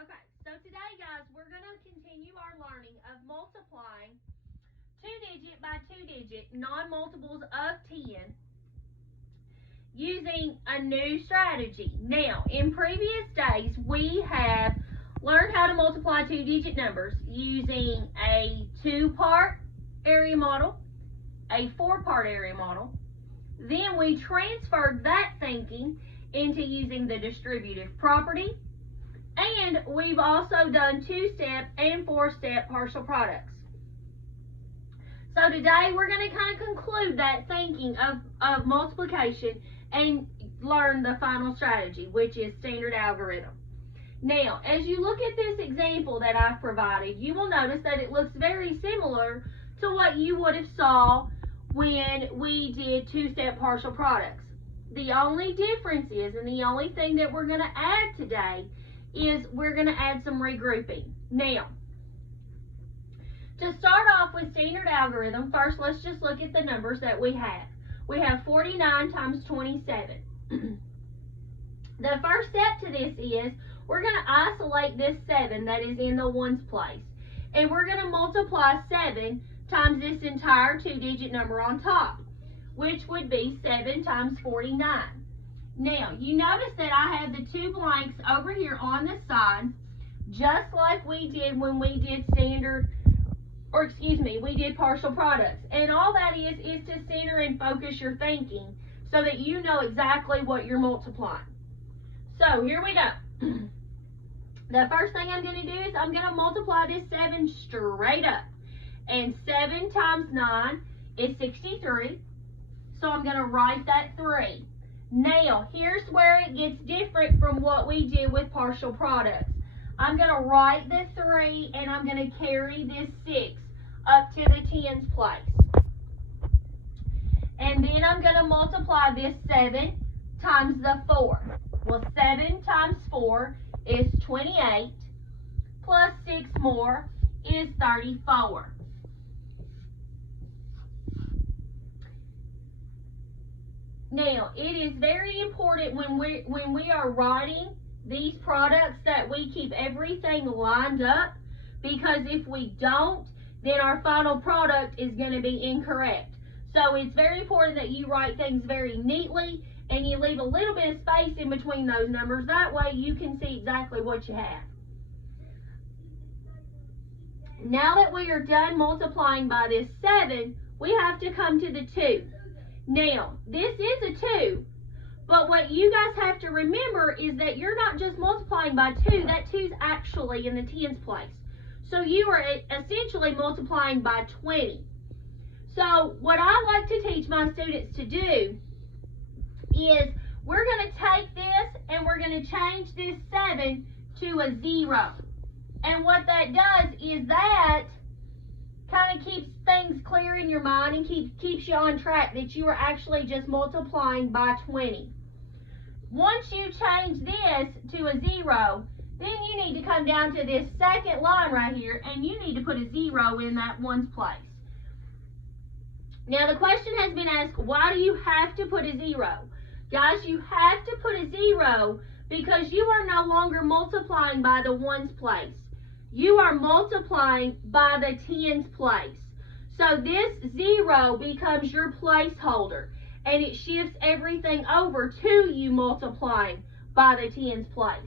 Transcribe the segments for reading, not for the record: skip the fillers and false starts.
Okay, so today, guys, we're going to continue our learning of multiplying 2-digit by 2-digit non-multiples of 10 using a new strategy. Now, in previous days, we have learned how to multiply 2-digit numbers using a 2-part area model, a 4-part area model. Then we transferred that thinking into using the distributive property. And we've also done 2-step and 4-step partial products. So today we're going to kind of conclude that thinking of multiplication and learn the final strategy, which is standard algorithm. Now, as you look at this example that I've provided, you will notice that it looks very similar to what you would have saw when we did 2-step partial products. The only difference is, and the only thing that we're going to add today, is we're going to add some regrouping. Now, to start off with standard algorithm, first let's just look at the numbers that we have. We have 49 times 27. The first step to this is we're going to isolate this 7 that is in the ones place. And we're going to multiply 7 times this entire 2-digit number on top, which would be 7 times 49. Now, you notice that I have the 2 blanks over here on the side, just like we did when we did we did partial products. And all that is to center and focus your thinking so that you know exactly what you're multiplying. So, here we go. The first thing I'm going to do is I'm going to multiply this 7 straight up. And 7 times 9 is 63. So, I'm going to write that 3. Now, here's where it gets different from what we did with partial products. I'm going to write the 3 and I'm going to carry this 6 up to the tens place. And then I'm going to multiply this 7 times the 4. Well, 7 times 4 is 28, plus 6 more is 34. Now, it is very important when we are writing these products that we keep everything lined up, because if we don't, then our final product is going to be incorrect. So it's very important that you write things very neatly and you leave a little bit of space in between those numbers. That way you can see exactly what you have. Now that we are done multiplying by this 7, we have to come to the 2. Now, this is a 2, but what you guys have to remember is that you're not just multiplying by 2, that 2 is actually in the tens place. So you are essentially multiplying by 20. So what I like to teach my students to do is we're going to take this and we're going to change this 7 to a 0. And what that does is that kind of keeps things clear in your mind and keeps you on track that you are actually just multiplying by 20. Once you change this to a 0, then you need to come down to this second line right here and you need to put a 0 in that ones place. Now the question has been asked, why do you have to put a 0? Guys, you have to put a 0 because you are no longer multiplying by the ones place. You are multiplying by the tens place. So this 0 becomes your placeholder and it shifts everything over to you multiplying by the tens place.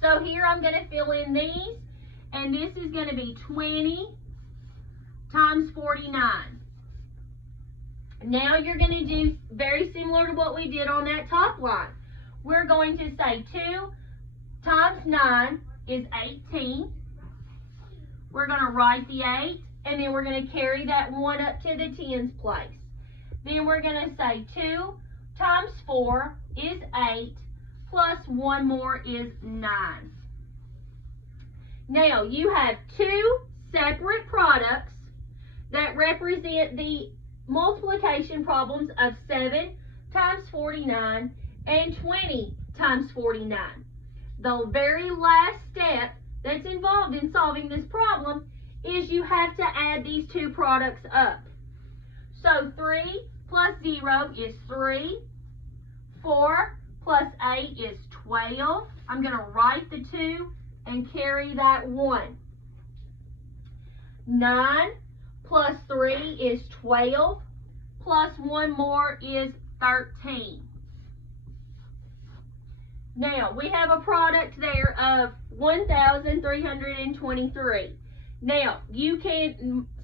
So here I'm going to fill in these, and this is going to be 20 times 49. Now you're going to do very similar to what we did on that top line. We're going to say 2 times 9 is 18. We're going to write the 8, and then we're going to carry that 1 up to the tens place. Then we're going to say 2 times 4 is 8, plus 1 more is 9. Now, you have 2 separate products that represent the multiplication problems of 7 times 49 and 20 times 49. The very last step that's involved in solving this problem is you have to add these 2 products up. So 3 plus 0 is 3. 4 plus 8 is 12. I'm going to write the 2 and carry that 1. 9 plus 3 is 12, plus 1 more is 13. Now, we have a product there of 1,323. Now,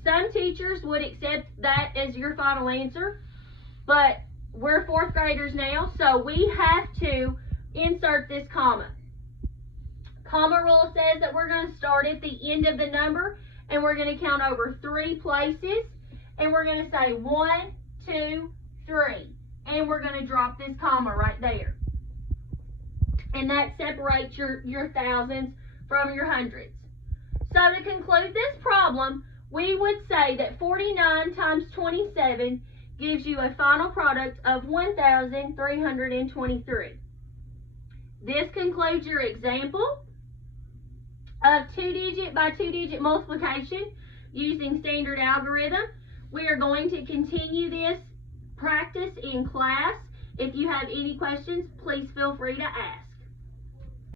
some teachers would accept that as your final answer, but we're 4th graders now, so we have to insert this comma. Comma rule says that we're going to start at the end of the number, and we're going to count over 3 places, and we're going to say 1, 2, 3, and we're going to drop this comma right there. And that separates your thousands from your hundreds. So to conclude this problem, we would say that 49 times 27 gives you a final product of 1,323. This concludes your example of 2-digit by 2-digit multiplication using standard algorithm. We are going to continue this practice in class. If you have any questions, please feel free to ask.